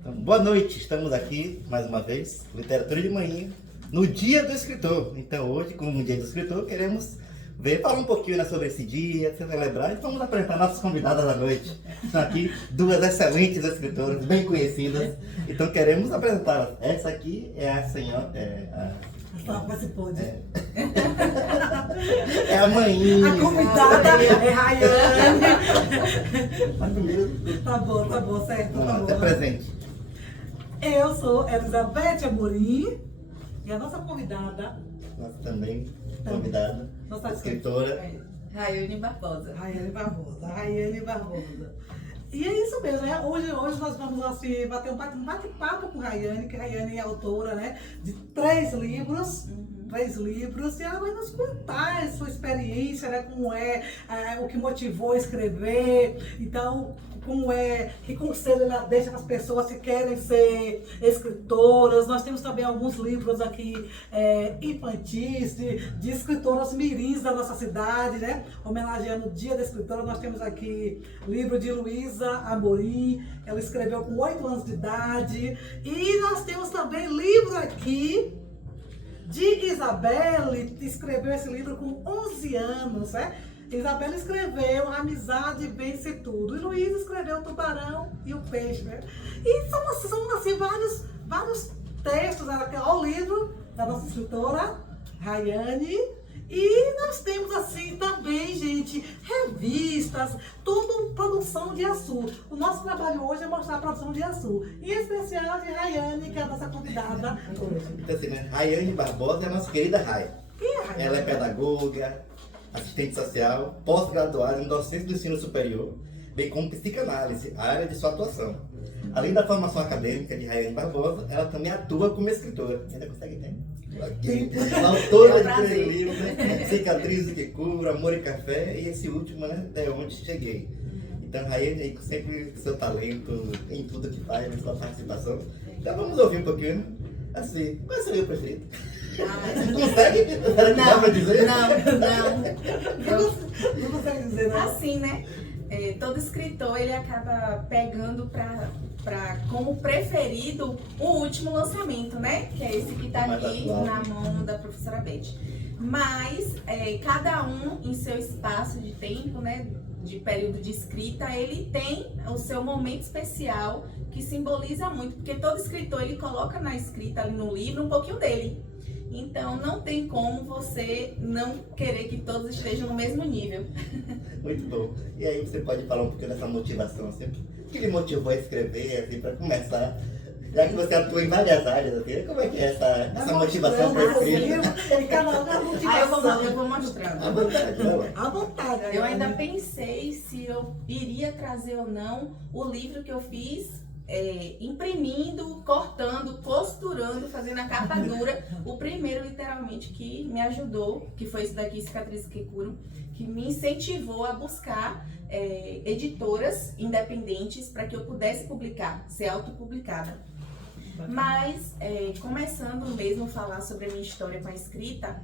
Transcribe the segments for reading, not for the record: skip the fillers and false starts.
Então, boa noite, estamos aqui mais uma vez, Literatura de Manhã, no Dia do Escritor. Então hoje, como Dia do Escritor, queremos falar um pouquinho, né, sobre esse dia, se celebrar, e vamos apresentar nossas convidadas da noite. Estão aqui duas excelentes escritoras, bem conhecidas, então queremos apresentá-las. Essa aqui é a senhora... É a Maninha. A convidada é Rayane. Tá bom, certo. Tá bom. É presente. Eu sou Elizabeth Amorim e a nossa convidada, Nossa também convidada, nossa escritora. Rayane Barbosa. Rayane Barbosa. E é isso mesmo, né? Hoje nós vamos assim, bater um bate-papo com Rayane, que Rayane é autora, né, de 3 livros. 3 livros, e ela vai nos contar a sua experiência, né, como o que motivou a escrever, então, como que conselho ela deixa para as pessoas que querem ser escritoras. Nós temos também alguns livros aqui infantis, de escritoras mirins da nossa cidade, né, homenageando o Dia da Escritora. Nós temos aqui livro de Luísa Amorim, ela escreveu com 8 anos de idade, e nós temos também livro aqui de Isabelle, que escreveu esse livro com 11 anos, né? Isabelle escreveu Amizade Vence Tudo, e Luísa escreveu O Tubarão e o Peixe, né? E são assim, vários textos, ao livro da nossa escritora, Rayane. E nós temos assim também, gente, revistas, tudo produção de Açu. O nosso trabalho hoje é mostrar a produção de Açu, em especial de Rayane, que é a nossa convidada hoje. Então assim, né? Rayane Barbosa é a nossa querida Ray. Quem é Rayane? Ela é pedagoga, assistente social, pós-graduada em docência do ensino superior, bem como psicanálise, a área de sua atuação. Além da formação acadêmica de Rayane Barbosa, ela também atua como escritora. Ainda consegue entender? Autora de 3 livros, né? Cicatrizes que Cura, Amor e Café, e esse último, né, de Onde Cheguei. Então, Rayane aí, sempre com seu talento em tudo que faz, sua participação. Então vamos ouvir um pouquinho, né? Assim, qual é o seu livro preferido? Consegue? Dá pra dizer? Não consegue dizer, não? Assim, né? Todo escritor, ele acaba pegando como preferido o último lançamento, né? Que é esse que está aqui na mão da professora Beth. Mas cada um em seu espaço de tempo, né? De período de escrita, ele tem o seu momento especial que simboliza muito, porque todo escritor, ele coloca na escrita ali no livro um pouquinho dele. Então não tem como você não querer que todos estejam no mesmo nível. Muito bom. E aí você pode falar um pouquinho dessa motivação, assim, o que lhe motivou a escrever, assim, para começar? Já que você atua em várias áreas, assim, como é que é essa motivação para escrever? Eu vou mostrando. À vontade, vai lá. À vontade. Eu ainda pensei se eu iria trazer ou não o livro que eu fiz, imprimindo, cortando, costurando, fazendo a capa dura. O primeiro, literalmente, que me ajudou, que foi esse daqui, Cicatrizes que Curam, que me incentivou a buscar editoras independentes para que eu pudesse publicar, ser autopublicada. Mas, começando mesmo a falar sobre a minha história com a escrita,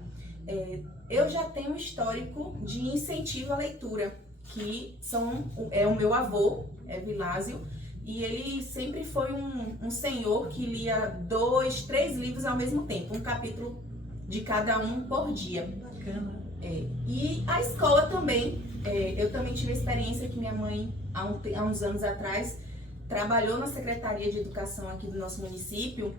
eu já tenho um histórico de incentivo à leitura, que é o meu avô, Vilásio, e ele sempre foi um senhor que lia 2, 3 livros ao mesmo tempo, um capítulo de cada um por dia. Bacana. E a escola também, eu também tive a experiência que minha mãe, há uns anos atrás, trabalhou na Secretaria de Educação aqui do nosso município,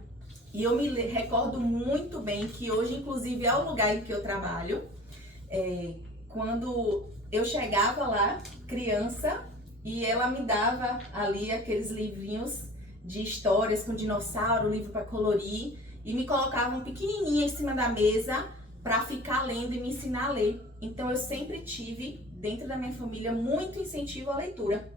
e eu me recordo muito bem que hoje, inclusive, é o lugar em que eu trabalho. Quando eu chegava lá, criança, e ela me dava ali aqueles livrinhos de histórias com dinossauro, livro para colorir, e me colocavam pequenininha em cima da mesa para ficar lendo e me ensinar a ler. Então eu sempre tive, dentro da minha família, muito incentivo à leitura.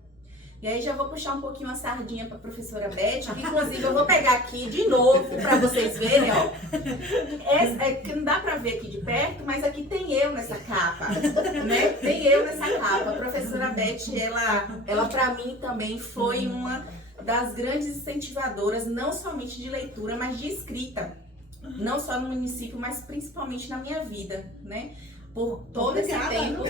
E aí já vou puxar um pouquinho a sardinha para a professora Beth, que inclusive eu vou pegar aqui de novo para vocês verem, ó. Que não dá para ver aqui de perto, mas aqui tem eu nessa capa, né? Tem eu nessa capa. A professora Beth, ela para mim também foi uma das grandes incentivadoras, não somente de leitura, mas de escrita. Não só no município, mas principalmente na minha vida, né? Por todo esse tempo,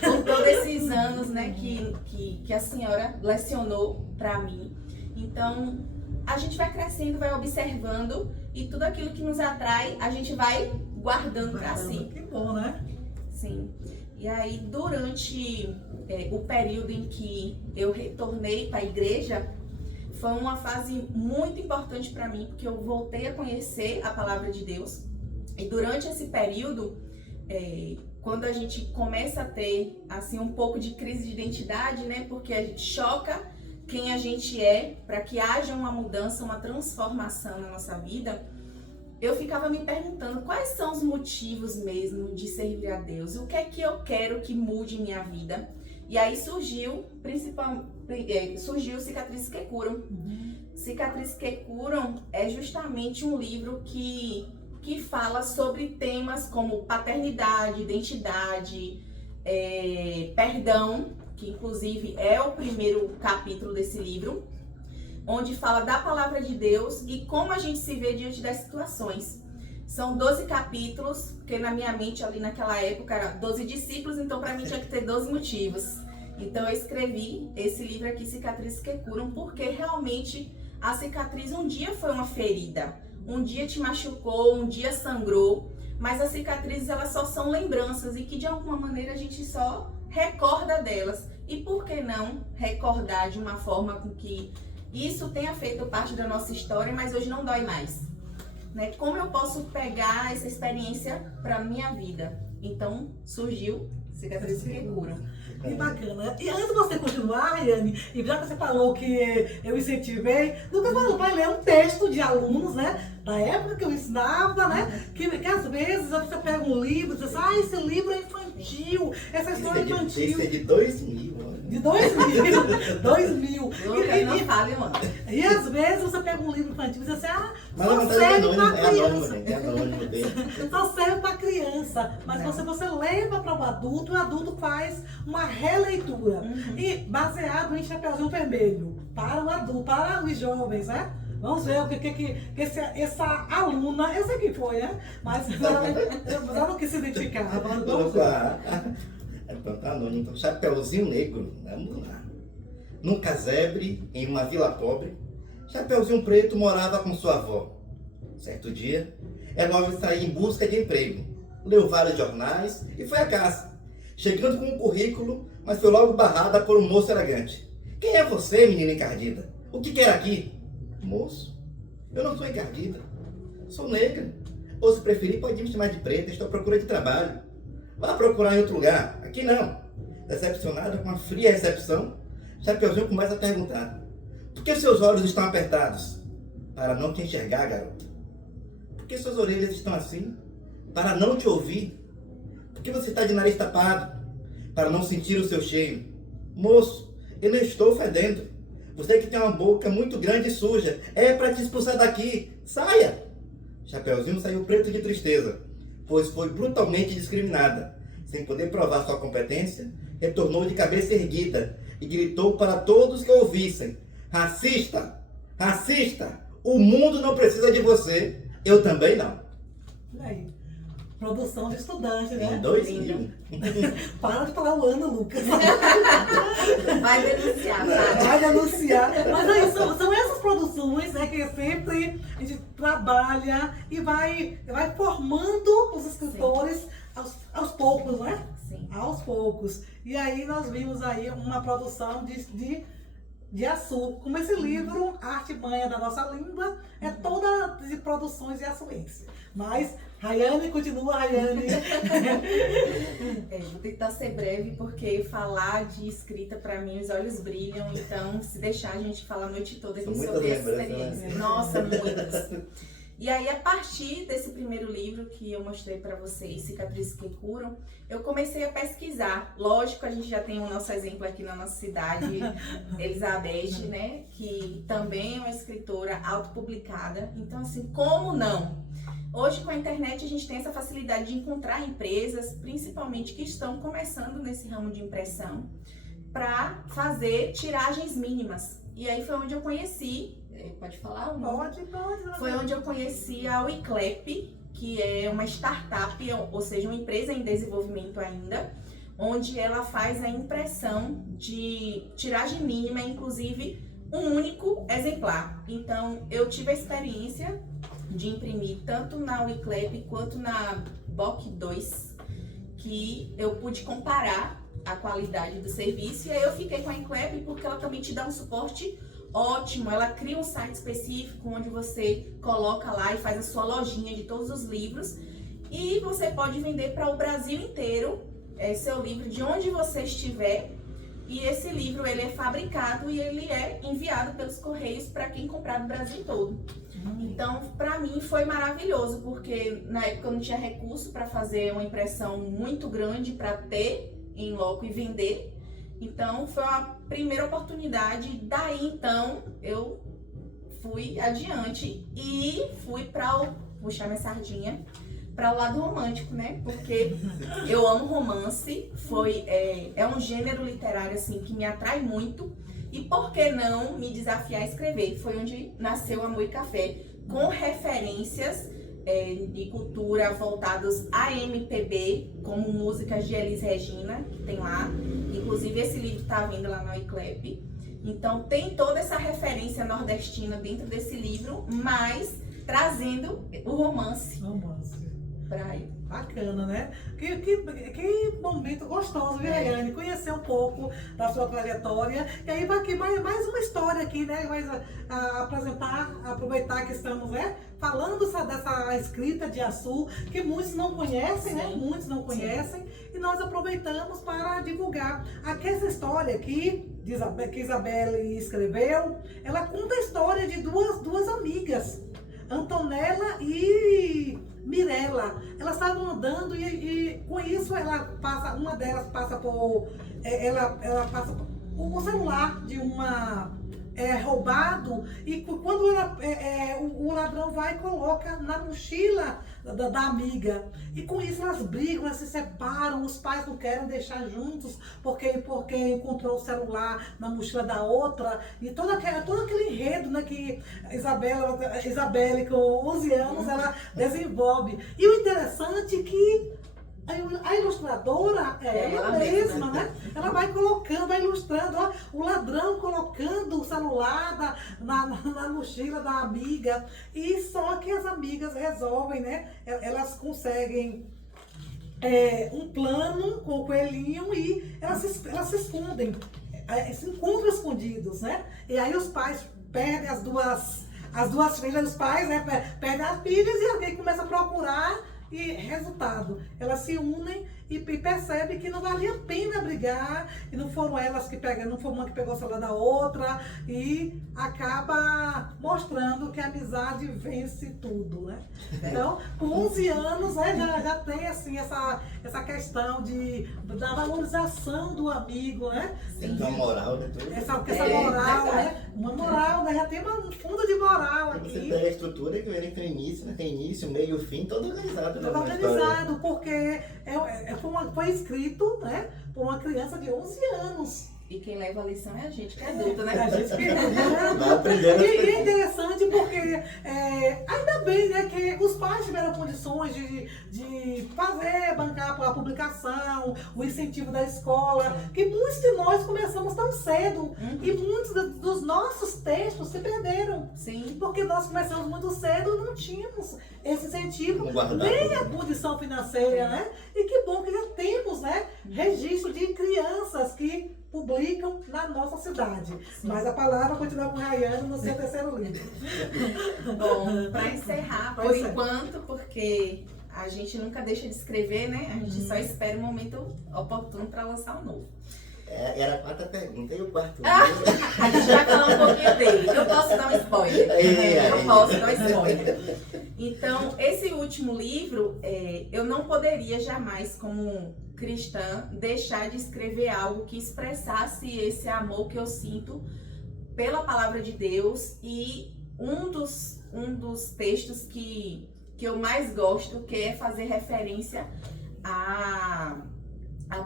por todos esses anos, né, que a senhora lecionou para mim. Então, a gente vai crescendo, vai observando e tudo aquilo que nos atrai, a gente vai guardando para si. Que bom, né? Sim. E aí, durante o período em que eu retornei para a igreja, foi uma fase muito importante para mim, porque eu voltei a conhecer a palavra de Deus. E durante esse período, quando a gente começa a ter assim um pouco de crise de identidade, né? Porque a gente choca quem a gente é para que haja uma mudança, uma transformação na nossa vida. Eu ficava me perguntando quais são os motivos mesmo de servir a Deus, o que é que eu quero que mude minha vida. E aí surgiu Cicatrizes que Curam. Cicatrizes que Curam é justamente um livro que fala sobre temas como paternidade, identidade, perdão, que inclusive é o primeiro capítulo desse livro, onde fala da palavra de Deus e como a gente se vê diante das situações. São 12 capítulos, porque na minha mente ali naquela época era 12 discípulos, então para mim tinha que ter 12 motivos. Então eu escrevi esse livro aqui, Cicatrizes que Curam, porque realmente a cicatriz um dia foi uma ferida, um dia te machucou, um dia sangrou, mas as cicatrizes elas só são lembranças e que de alguma maneira a gente só recorda delas. E por que não recordar de uma forma com que isso tenha feito parte da nossa história, mas hoje não dói mais, né? Como eu posso pegar essa experiência para minha vida? Então surgiu Cicatrizes que Curam. Que bacana. E antes de você continuar, Rayane, e já que você falou que eu incentivei, Lucas vai ler um texto de alunos, né? Da época que eu ensinava, né? Que às vezes você pega um livro e diz assim, esse livro é infantil, essa história é infantil. Isso é de 2000, olha. De 2000. 2000. Lucas, não fale, mano. E às vezes você pega um livro infantil e diz assim, Mas só não serve é para anônimo, criança. gente, é anônimo dele. Só serve para criança. Mas você leva para o adulto faz uma releitura. E baseado em Chapeuzinho Vermelho. Para o adulto, para os jovens, né? Vamos ver o que essa aluna, eu sei quem foi, né? Mas ela não quis se identificar. Vamos ver. Então tá anônimo. Então, Chapeuzinho Negro, vamos lá. Num casebre, em uma vila pobre, Chapeuzinho Preto morava com sua avó. Certo dia, ela logo saiu em busca de emprego. Leu vários jornais e foi à caça. Chegando com um currículo, mas foi logo barrada por um moço elegante. Quem é você, menina encardida? O que quer aqui? Moço, eu não sou encardida. Sou negra. Ou se preferir, pode me chamar de preta. Estou à procura de trabalho. Vá procurar em outro lugar. Aqui não. Decepcionada com a fria recepção, Chapeuzinho começa a perguntar. Por que seus olhos estão apertados? Para não te enxergar, garota. Por que suas orelhas estão assim? Para não te ouvir. Por que você está de nariz tapado? Para não sentir o seu cheiro. Moço, eu não estou fedendo. Você que tem uma boca muito grande e suja. É para te expulsar daqui. Saia! Chapeuzinho saiu preto de tristeza, pois foi brutalmente discriminada. Sem poder provar sua competência, retornou de cabeça erguida e gritou para todos que ouvissem. Racista! Racista! O mundo não precisa de você. Eu também não. E aí? Produção de estudante, né? Em 2000. Para de falar o ano, Lucas. Vai denunciar, Vai denunciar. Mas aí, são essas produções, né, que sempre a gente trabalha e vai formando os escritores aos poucos, né? Sim. Aos poucos. E aí nós vimos aí uma produção de açúcar. Como esse livro, A Arte Manha da Nossa Língua, é toda de produções de açuense. Mas Rayane, continua, Rayane. Vou tentar ser breve, porque falar de escrita, pra mim, os olhos brilham. Então, se deixar, a gente fala a noite toda aqui sobre essa experiência. Né? Nossa, muitas. E aí, a partir desse primeiro livro que eu mostrei pra vocês, Cicatrizes que Curam, eu comecei a pesquisar. Lógico, a gente já tem o nosso exemplo aqui na nossa cidade, Elizabeth, né? Que também é uma escritora autopublicada. Então, assim, como não? Hoje, com a internet, a gente tem essa facilidade de encontrar empresas, principalmente que estão começando nesse ramo de impressão, para fazer tiragens mínimas. E aí foi onde eu conheci, pode falar? Pode. Foi onde eu conheci a Wiclap, que é uma startup, ou seja, uma empresa em desenvolvimento ainda, onde ela faz a impressão de tiragem mínima, inclusive um único exemplar. Então, eu tive a experiência de imprimir tanto na Wiclap quanto na BOK 2, que eu pude comparar a qualidade do serviço, e aí eu fiquei com a Wiclap porque ela também te dá um suporte ótimo. Ela cria um site específico onde você coloca lá e faz a sua lojinha de todos os livros, e você pode vender para o Brasil inteiro seu livro de onde você estiver. E esse livro, ele é fabricado e ele é enviado pelos correios para quem comprar no Brasil todo. Então, para mim foi maravilhoso, porque na época eu não tinha recurso para fazer uma impressão muito grande para ter em loco e vender. Então, foi a primeira oportunidade. Daí, então, eu fui adiante e fui para puxar minha sardinha para o lado romântico, né? Porque eu amo romance, é um gênero literário assim que me atrai muito. E por que não me desafiar a escrever? Foi onde nasceu Amor e Café, com referências de cultura voltados a MPB, como músicas de Elis Regina, que tem lá. Inclusive esse livro está vindo lá na Wiclap. Então tem toda essa referência nordestina dentro desse livro, mas trazendo o romance. Pra ele. Bacana, né? Que momento gostoso, viu, Rayane? Conhecer um pouco da sua trajetória. E aí vai aqui mais uma história aqui, né? Vai aproveitar que estamos, né, falando dessa escrita de Açu, que muitos não conhecem, né? Muitos não conhecem. E nós aproveitamos para divulgar. Aqui essa história aqui, que Isabelle escreveu, ela conta a história de duas amigas, Antonella e Mirella. Elas estavam andando e com isso uma delas passa por o celular de uma roubado, e quando o ladrão vai e coloca na mochila da amiga, e com isso elas brigam, elas se separam, os pais não querem deixar juntos porque encontrou o celular na mochila da outra, e todo aquele enredo, né, que Isabelle com 11 anos ela desenvolve. E o interessante é que a ilustradora é ela mesma, né? Ela vai colocando, vai ilustrando, ó, o ladrão colocando o celular na mochila da amiga. E só que as amigas resolvem, né? Elas conseguem um plano com o coelhinho e elas se escondem, se encontram escondidos, né? E aí os pais perdem as duas filhas dos pais, né? Perdem as filhas e alguém começa a procurar. E resultado, elas se unem e percebem que não valia a pena brigar, e não foram elas que pegaram, não foi uma que pegou o celular da outra, e acaba mostrando que a amizade vence tudo, né? Então, com 11 anos, já tem assim, essa questão da valorização do amigo, né? Então, moral, né? Essa moral, né? Uma moral, né? Já tem um fundo de moral aqui. Você pega a estrutura que tem início, né? Tem início, meio, fim, todo organizado. Todo organizado, porque foi escrito, né, por uma criança de 11 anos. E quem leva a lição é a gente, que é adulto, né? A gente que é aprendendo. E é interessante porque ainda bem, né, que os pais tiveram condições de bancar a publicação, o incentivo da escola, que muitos de nós começamos tão cedo, e muitos dos nossos textos se perderam. Sim. Porque nós começamos muito cedo, não tínhamos esse incentivo, nem a condição financeira, né? E que bom que já temos, né, registro de crianças que publicam na nossa cidade. Sim. Mas a palavra continua com Rayane no seu terceiro livro. Bom, para encerrar, por enquanto, porque a gente nunca deixa de escrever, né? A gente só espera o momento oportuno para lançar um novo. Era a quarta pergunta, e o quarto livro? A gente vai falar um pouquinho dele. Eu posso dar um spoiler. Eu posso dar um spoiler. Então, esse último livro, eu não poderia jamais, como cristã, deixar de escrever algo que expressasse esse amor que eu sinto pela palavra de Deus. E um dos textos que eu mais gosto, que é fazer referência à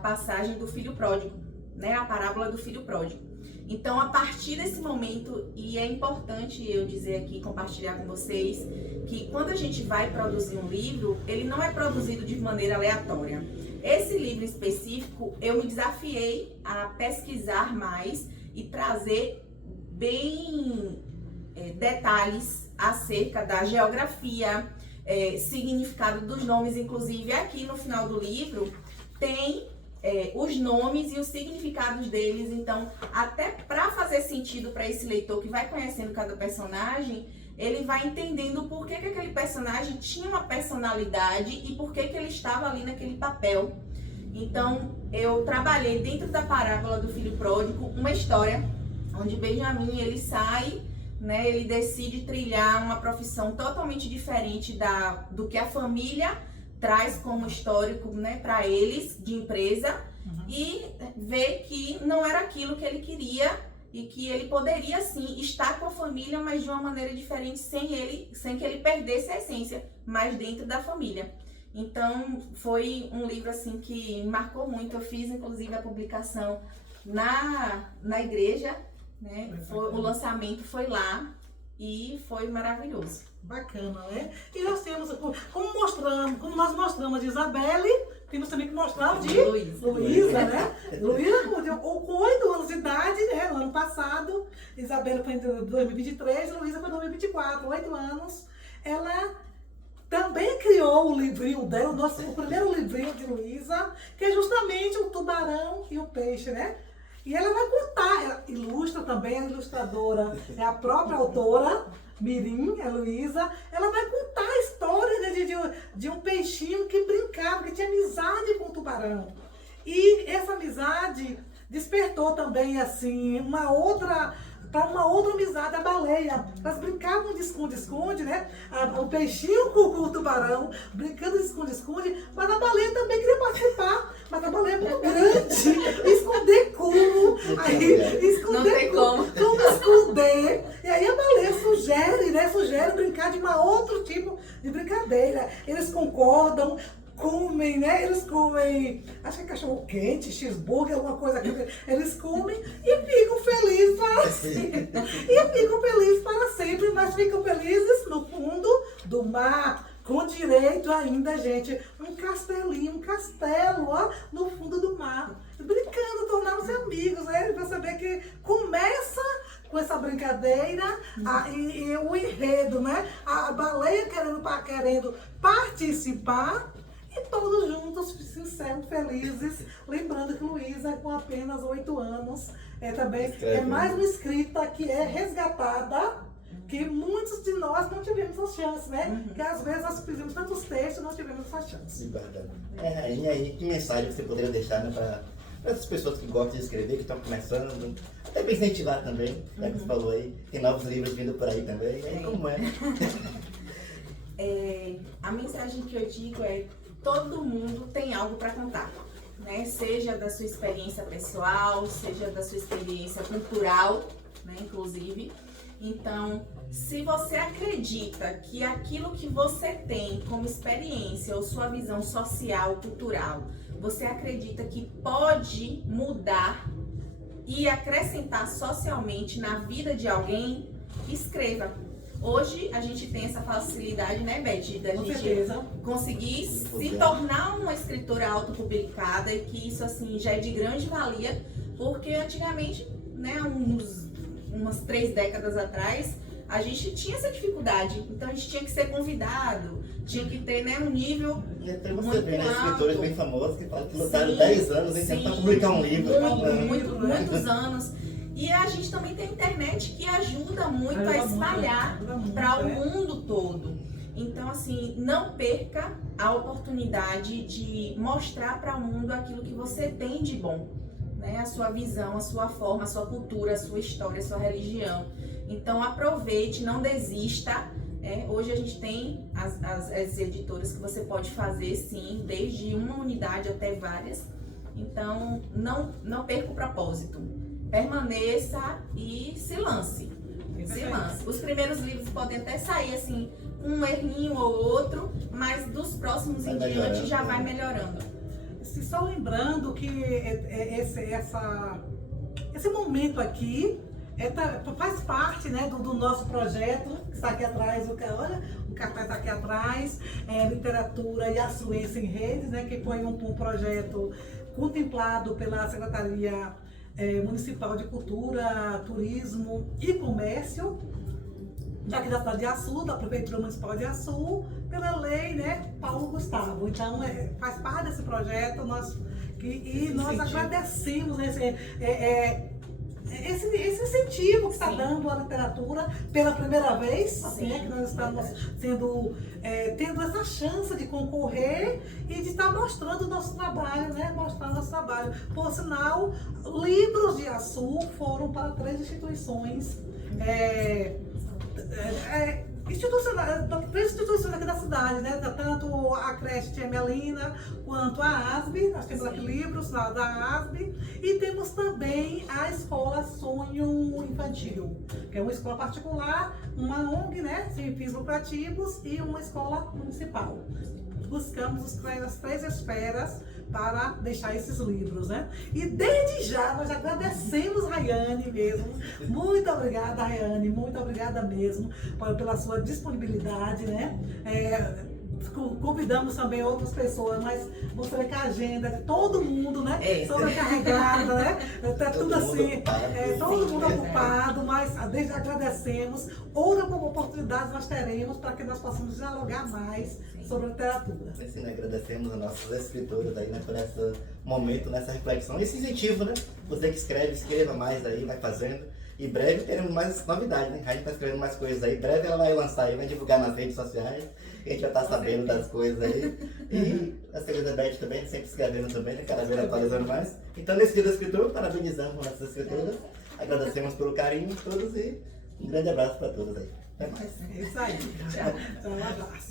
passagem do filho pródigo, né? A parábola do filho pródigo. Então, a partir desse momento, e é importante eu dizer aqui, compartilhar com vocês, que quando a gente vai produzir um livro, ele não é produzido de maneira aleatória. Esse livro específico, eu me desafiei a pesquisar mais e trazer bem detalhes acerca da geografia, significado dos nomes. Inclusive aqui no final do livro tem os nomes e os significados deles. Então, até para fazer sentido para esse leitor que vai conhecendo cada personagem, ele vai entendendo por que aquele personagem tinha uma personalidade e por que ele estava ali naquele papel. Então, eu trabalhei dentro da parábola do filho pródigo uma história onde Benjamim, ele sai, né, ele decide trilhar uma profissão totalmente diferente do que a família traz como histórico, né, para eles, de empresa, e vê que não era aquilo que ele queria e que ele poderia, sim, estar com a família, mas de uma maneira diferente, sem que ele perdesse a essência, mas dentro da família. Então, foi um livro, assim, que me marcou muito. Eu fiz, inclusive, a publicação na igreja, né? O lançamento foi lá e foi maravilhoso. Bacana, né? E nós temos, como nós mostramos de Isabelle, temos também que mostrar de Luísa, né? Luísa com 8 anos de idade, né? No ano passado, Isabelle foi em 2023, Luísa foi em 2024, 8 anos. Ela também criou o livrinho dela, o primeiro livrinho de Luísa, que é justamente o tubarão e o peixe, né? E ela vai contar, ela ilustra também, a ilustradora é a própria autora, Mirim, a Luísa. Ela vai contar a história, né, de um peixinho que brincava, que tinha amizade com o tubarão. E essa amizade despertou também, assim, uma outra amizade, a baleia. Elas brincavam de esconde-esconde, né? O peixinho com o tubarão, brincando de esconde-esconde, mas a baleia também queria participar. Mas a baleia é muito grande, esconder como? Aí, não tem como esconder. E aí a baleia sugere brincar de outro tipo de brincadeira. Eles concordam, comem, né? Eles comem, acho que é cachorro quente, cheeseburger, alguma coisa que eles comem e ficam felizes para sempre. Mas ficam felizes no fundo do mar, com direito ainda, gente, um castelo, ó, no fundo do mar. Brincando, tornaram-se amigos, né? Pra saber que começa com essa brincadeira e o enredo, né? A baleia querendo participar. E todos juntos se encerram felizes, lembrando que Luísa, com apenas 8 anos, também é mais uma escrita que é resgatada, que muitos de nós não tivemos a chance, né? Que às vezes nós fizemos tantos textos e não tivemos essa chance. Verdade. E aí, que mensagem você poderia deixar, né, para essas pessoas que gostam de escrever, que estão começando, até para incentivar também, já que você falou aí, tem novos livros vindo por aí também, aí como é? A mensagem que eu digo é: todo mundo tem algo para contar, né? Seja da sua experiência pessoal, seja da sua experiência cultural, né, inclusive. Então, se você acredita que aquilo que você tem como experiência ou sua visão social, cultural, você acredita que pode mudar e acrescentar socialmente na vida de alguém, escreva. Hoje a gente tem essa facilidade, né, Beth, da gente conseguir se tornar uma escritora autopublicada, e que isso, assim, já é de grande valia, porque antigamente, né, umas 3 décadas atrás, a gente tinha essa dificuldade. Então a gente tinha que ser convidado, tinha que ter, né, um nível E até você muito vê, né, alto. escritores bem famosos que falam que lutaram 10 anos em tentar publicar um livro. Muitos anos. E a gente também tem a internet, que ajuda muito a espalhar para o mundo todo. Então, assim, não perca a oportunidade de mostrar para o mundo aquilo que você tem de bom, né? A sua visão, a sua forma, a sua cultura, a sua história, a sua religião. Então, aproveite, não desista. Hoje a gente tem as editoras que você pode fazer, sim, desde uma unidade até várias. Então, não perca o propósito. Permaneça e se lance. Os primeiros livros podem até sair assim, um errinho ou outro, mas dos próximos em diante já vai melhorando. Só lembrando que esse momento aqui faz parte, né, do nosso projeto, que está aqui atrás, olha, o cartaz está aqui atrás, Literatura e Afluência em Redes, né, que foi um projeto contemplado pela Secretaria Municipal de Cultura, Turismo e Comércio, daqui da cidade de Açu, da Prefeitura Municipal de Açu, pela lei, né, Paulo Gustavo. Então, faz parte desse projeto, nós agradecemos esse incentivo que está dando à literatura pela primeira vez, né, que nós estamos tendo essa chance de concorrer e de estar mostrando o nosso trabalho, né? Mostrando o nosso trabalho. Por sinal, livros de Açu foram para 3 instituições três instituições aqui da cidade, né? Tanto a creche Tia Melina quanto a ASB, nós temos aqui livros da ASB, e temos também a Escola Sonho Infantil, que é uma escola particular, uma ONG, né? Sem fins lucrativos, e uma escola municipal. Buscamos as 3 esferas para deixar esses livros, né? E desde já nós agradecemos a Rayane mesmo. Muito obrigada, Rayane, muito obrigada mesmo pela sua disponibilidade, né? Convidamos também outras pessoas, mas mostrei que a agenda de todo mundo, né? Sobrecarregada, né? Tá tudo assim, todo mundo ocupado, mas desde agradecemos. Outras oportunidades nós teremos para que nós possamos dialogar mais sobre a literatura. Assim, né, agradecemos as nossas escritoras aí, né, por esse momento, nessa reflexão, esse incentivo, né? Você que escreve, escreva mais aí, vai fazendo. E breve teremos mais novidades, né? A gente tá escrevendo mais coisas aí. Breve ela vai lançar aí, vai divulgar nas redes sociais. A gente vai estar sabendo das coisas aí. E a Elizabeth também, sempre escrevendo também, né? Cada vez atualizando mais. Então, nesse dia do escritor, parabenizamos nossas escritoras. Agradecemos pelo carinho de todos e um grande abraço para todos aí. Até mais. É isso aí. Tchau. Um abraço.